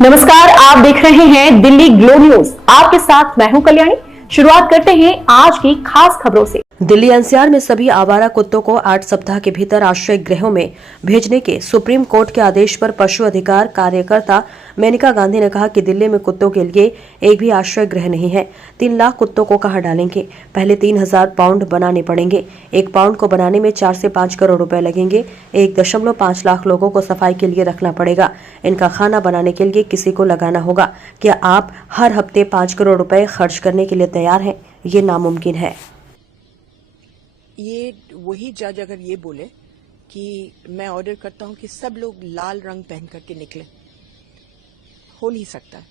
नमस्कार, आप देख रहे हैं दिल्ली ग्लो न्यूज। आपके साथ मैं हूं कल्याणी। शुरुआत करते हैं आज की खास खबरों से। दिल्ली एनसीआर में सभी आवारा कुत्तों को 8 सप्ताह के भीतर आश्रय गृहों में भेजने के सुप्रीम कोर्ट के आदेश पर पशु अधिकार कार्यकर्ता मेनका गांधी ने कहा कि दिल्ली में कुत्तों के लिए एक भी आश्रय गृह नहीं है। 3 लाख कुत्तों को कहां डालेंगे? पहले 3000 पाउंड बनाने पड़ेंगे। 1 पाउंड को बनाने में 4 से 5 करोड़ रुपए लगेंगे। 1.5 लाख लोगों को सफाई के लिए रखना पड़ेगा। इनका खाना बनाने के लिए किसी को लगाना होगा। क्या आप हर हफ्ते 5 करोड़ रुपए खर्च करने के लिए तैयार हैं? ये नामुमकिन है। ये वही जज अगर ये बोले कि मैं ऑर्डर करता हूं कि सब लोग लाल रंग पहन करके निकले, हो नहीं सकता।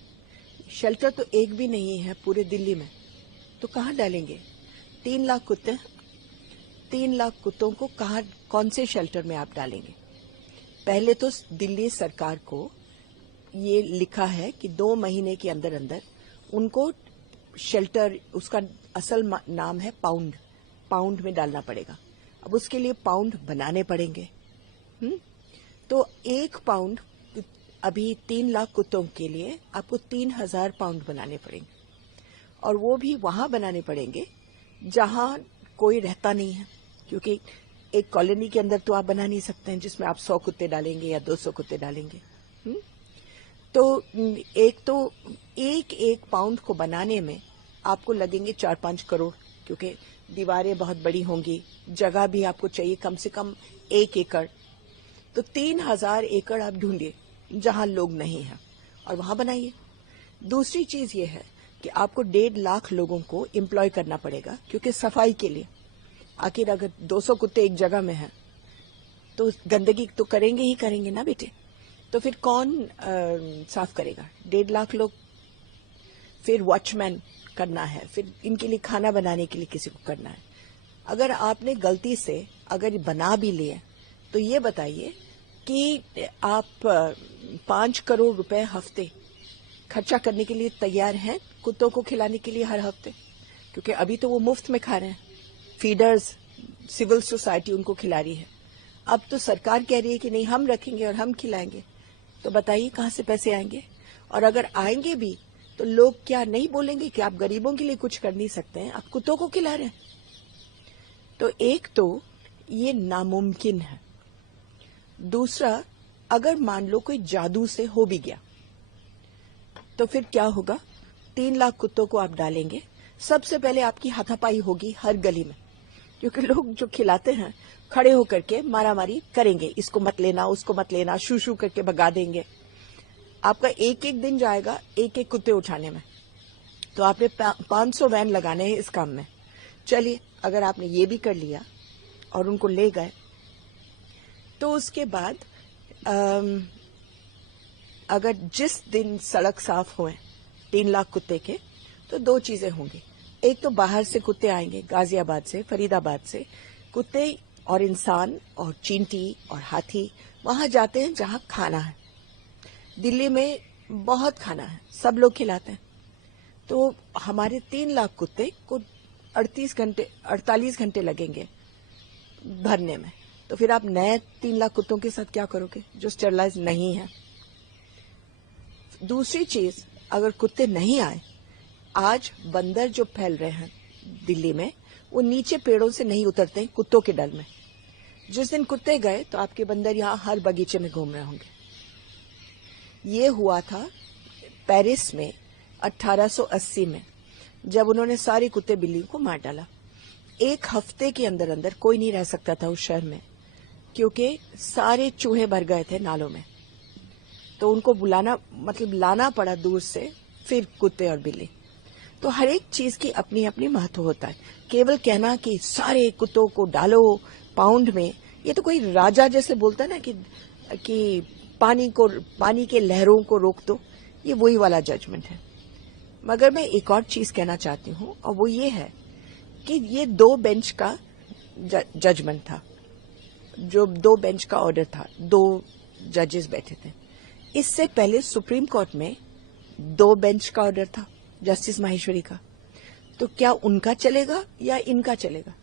शेल्टर तो एक भी नहीं है पूरे दिल्ली में, तो कहां डालेंगे? 3 लाख कुत्ते, 3 लाख कुत्तों को कहां, कौन से शेल्टर में आप डालेंगे? पहले तो दिल्ली सरकार को ये लिखा है कि 2 महीने के अंदर अंदर उनको शेल्टर, उसका असल नाम है पाउंड में डालना पड़ेगा। अब उसके लिए पाउंड बनाने पड़ेंगे। तो 1 पाउंड, अभी 3 लाख कुत्तों के लिए आपको 3000 पाउंड बनाने पड़ेंगे, और वो भी वहां बनाने पड़ेंगे जहां कोई रहता नहीं है, क्योंकि एक कॉलोनी के अंदर तो आप बना नहीं सकते हैं जिसमें आप 100 कुत्ते डालेंगे या 200 कुत्ते डालेंगे। तो एक पाउंड को बनाने में आपको लगेंगे 4-5 करोड़, क्योंकि दीवारें बहुत बड़ी होंगी, जगह भी आपको चाहिए कम से कम 1 एकड़। तो 3000 एकड़ आप ढूंढिए जहां लोग नहीं हैं और वहां बनाइए। दूसरी चीज ये है कि आपको 1.5 लाख लोगों को एम्प्लॉय करना पड़ेगा, क्योंकि सफाई के लिए। आखिर अगर 200 कुत्ते एक जगह में हैं तो गंदगी तो करेंगे ही करेंगे ना बेटे, तो फिर कौन साफ करेगा? 1.5 लाख लोग। फिर वॉचमैन करना है, फिर इनके लिए खाना बनाने के लिए किसी को करना है। अगर आपने गलती से अगर बना भी लिए तो ये बताइए कि आप 5 करोड़ रुपए हफ्ते खर्चा करने के लिए तैयार हैं कुत्तों को खिलाने के लिए हर हफ्ते? क्योंकि अभी तो वो मुफ्त में खा रहे हैं, फीडर्स, सिविल सोसाइटी उनको खिला रही है। अब तो सरकार कह रही है कि नहीं, हम रखेंगे और हम खिलाएंगे। तो बताइए कहां से पैसे आएंगे? और अगर आएंगे भी तो लोग क्या नहीं बोलेंगे कि आप गरीबों के लिए कुछ कर नहीं सकते हैं, आप कुत्तों को खिला रहे हैं? तो एक तो ये नामुमकिन है। दूसरा, अगर मान लो कोई जादू से हो भी गया तो फिर क्या होगा? 3 लाख कुत्तों को आप डालेंगे, सबसे पहले आपकी हाथापाई होगी हर गली में, क्योंकि लोग जो खिलाते हैं खड़े होकर के मारामारी करेंगे, इसको मत लेना, उसको मत लेना, शू शू करके भगा देंगे। आपका एक दिन जाएगा एक कुत्ते उठाने में, तो आपने 500 वैन लगाने हैं इस काम में। चलिए, अगर आपने ये भी कर लिया और उनको ले गए, तो उसके बाद अगर जिस दिन सड़क साफ हुए 3 लाख कुत्ते के, तो 2 चीजें होंगी। एक तो बाहर से कुत्ते आएंगे, गाजियाबाद से, फरीदाबाद से कुत्ते और इंसान और चींटी और हाथी वहां जाते हैं जहां खाना है। दिल्ली में बहुत खाना है, सब लोग खिलाते हैं, तो हमारे 3 लाख कुत्ते को 48 घंटे लगेंगे भरने में। तो फिर आप नए 3 लाख कुत्तों के साथ क्या करोगे जो स्टेरलाइज नहीं है? दूसरी चीज, अगर कुत्ते नहीं आए, आज बंदर जो फैल रहे हैं दिल्ली में, वो नीचे पेड़ों से नहीं उतरते कुत्तों के डर में। जिस दिन कुत्ते गए तो आपके बंदर यहां हर बगीचे में घूम रहे होंगे। ये हुआ था पेरिस में 1880 में, जब उन्होंने सारे कुत्ते बिल्लियों को मार डाला। 1 हफ्ते के अंदर अंदर कोई नहीं रह सकता था उस शहर में, क्योंकि सारे चूहे भर गए थे नालों में। तो उनको बुलाना, मतलब लाना पड़ा दूर से, फिर कुत्ते और बिल्ली। तो हर एक चीज की अपनी अपनी महत्व होता है। केवल कहना कि सारे कुत्तों को डालो पाउंड में, ये तो कोई राजा जैसे बोलता है ना कि पानी के लहरों को रोक दो, ये वही वाला जजमेंट है। मगर मैं एक और चीज कहना चाहती हूं, और वो ये है कि ये 2 बेंच का जजमेंट था, जो 2 बेंच का ऑर्डर था, 2 जजेस बैठे थे। इससे पहले सुप्रीम कोर्ट में 2 बेंच का ऑर्डर था, जस्टिस माहेश्वरी का। तो क्या उनका चलेगा या इनका चलेगा?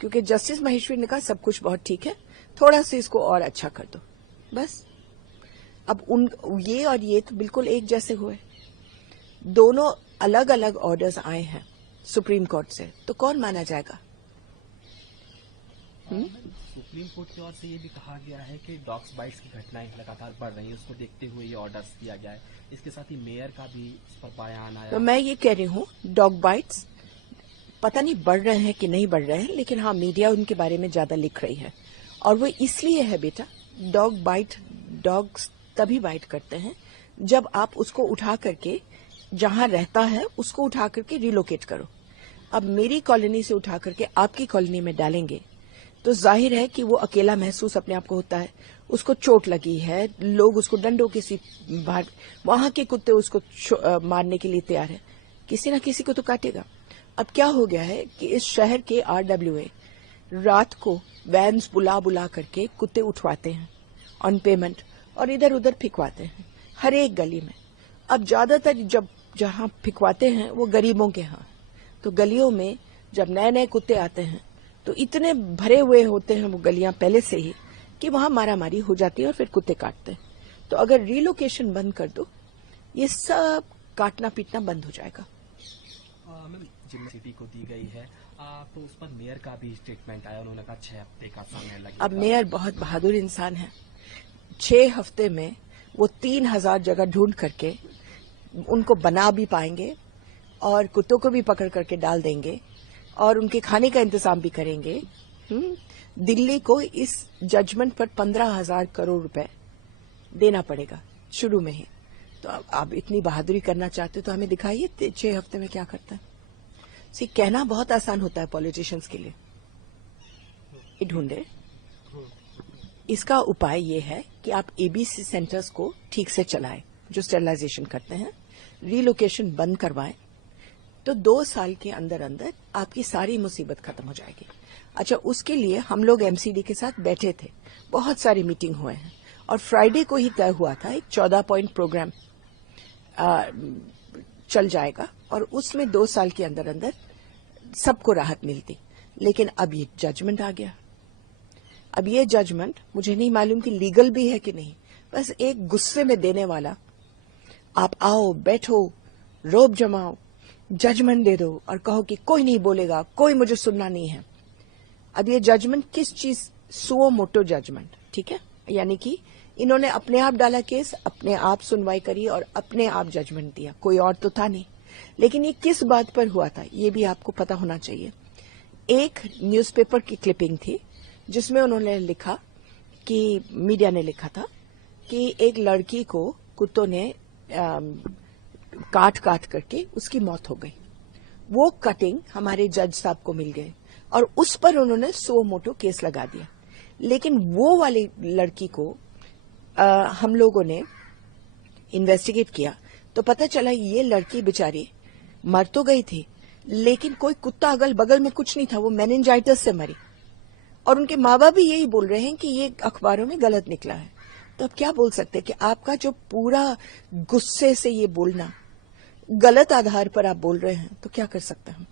क्योंकि जस्टिस माहेश्वरी ने कहा सब कुछ बहुत ठीक है, थोड़ा सा इसको और अच्छा कर दो, बस। अब ये और ये तो बिल्कुल एक जैसे हुए, दोनों अलग अलग ऑर्डर्स आए हैं सुप्रीम कोर्ट से, तो कौन माना जाएगा? सुप्रीम कोर्ट की ओर से ये भी कहा गया है कि डॉग्स बाइट्स की घटनाएं लगातार बढ़ रही हैं, उसको देखते हुए ये ऑर्डर्स दिया गया है। इसके साथ ही मेयर का भी इस पर बयान आया। तो मैं ये कह रही हूँ, डॉग बाइट्स पता नहीं बढ़ रहे हैं कि नहीं बढ़ रहे हैं, लेकिन हाँ, मीडिया उनके बारे में ज्यादा लिख रही है। और वो इसलिए है बेटा, डॉग्स तभी बाइट करते हैं जब आप उसको उठा करके जहां रहता है उसको उठा करके रिलोकेट करो। अब मेरी कॉलोनी से उठा करके आपकी कॉलोनी में डालेंगे तो जाहिर है कि वो अकेला महसूस अपने आप को होता है, उसको चोट लगी है, लोग उसको डंडों के बाहर, वहां के कुत्ते उसको मारने के लिए तैयार है, किसी न किसी को तो काटेगा। अब क्या हो गया है कि इस शहर के RWA रात को वैन्स बुला बुला करके कुत्ते उठवाते हैं ऑन पेमेंट और इधर उधर फिकवाते हैं हर एक गली में। अब ज्यादातर जहां फिकवाते हैं वो गरीबों के यहाँ, तो गलियों में जब नए नए कुत्ते आते हैं तो इतने भरे हुए होते हैं वो गलियां पहले से ही कि वहां मारामारी हो जाती है और फिर कुत्ते काटते हैं। तो अगर रिलोकेशन बंद कर दो, ये सब काटना पीटना बंद हो जाएगा। मैम, जिम्मे सिटी को दी गई है तो उस पर मेयर का भी स्टेटमेंट आया, उन्होंने कहा 6 हफ्ते का समय लगेगा। अब मेयर बहुत बहादुर इंसान है, 6 हफ्ते में वो 3000 जगह ढूंढ करके उनको बना भी पाएंगे और कुत्तों को भी पकड़ करके डाल देंगे और उनके खाने का इंतजाम भी करेंगे। दिल्ली को इस जजमेंट पर 15,000 करोड़ रुपए देना पड़ेगा शुरू में ही। तो अब आप इतनी बहादुरी करना चाहते हो तो हमें दिखाइए 6 हफ्ते में क्या करता है। कहना बहुत आसान होता है पॉलिटिशियंस के लिए, ये ढूंढे। इसका उपाय ये है कि आप ABC सेंटर्स को ठीक से चलाएं, जो स्टेरिलाइजेशन करते हैं, रिलोकेशन बंद करवाएं, तो 2 साल के अंदर अंदर आपकी सारी मुसीबत खत्म हो जाएगी। अच्छा, उसके लिए हम लोग MCD के साथ बैठे थे, बहुत सारी मीटिंग हुए हैं और फ्राइडे को ही तय हुआ था एक 14 पॉइंट प्रोग्राम चल जाएगा और उसमें 2 साल के अंदर अंदर सबको राहत मिलती। लेकिन अब ये जजमेंट आ गया। अब ये जजमेंट मुझे नहीं मालूम कि लीगल भी है कि नहीं, बस एक गुस्से में देने वाला, आप आओ बैठो रोब जमाओ जजमेंट दे दो और कहो कि कोई नहीं बोलेगा, कोई मुझे सुनना नहीं है। अब ये जजमेंट किस चीज, सुओ मोटो जजमेंट, ठीक है, यानी कि इन्होंने अपने आप डाला केस, अपने आप सुनवाई करी और अपने आप जजमेंट दिया, कोई और तो था नहीं। लेकिन ये किस बात पर हुआ था ये भी आपको पता होना चाहिए। एक न्यूज़पेपर की क्लिपिंग थी जिसमें उन्होंने लिखा कि, मीडिया ने लिखा था कि एक लड़की को कुत्तों ने काट करके उसकी मौत हो गई। वो कटिंग हमारे जज साहब को मिल गए और उस पर उन्होंने सो मोटो केस लगा दिया। लेकिन वो वाली लड़की को हम लोगों ने इन्वेस्टिगेट किया तो पता चला ये लड़की बेचारी मर तो गई थी, लेकिन कोई कुत्ता अगल बगल में कुछ नहीं था, वो मेनिंजाइटिस से मरी। और उनके माँ बाप भी यही बोल रहे हैं कि ये अखबारों में गलत निकला है। तो अब क्या बोल सकते हैं कि आपका जो पूरा गुस्से से ये बोलना, गलत आधार पर आप बोल रहे हैं, तो क्या कर सकते हैं हम।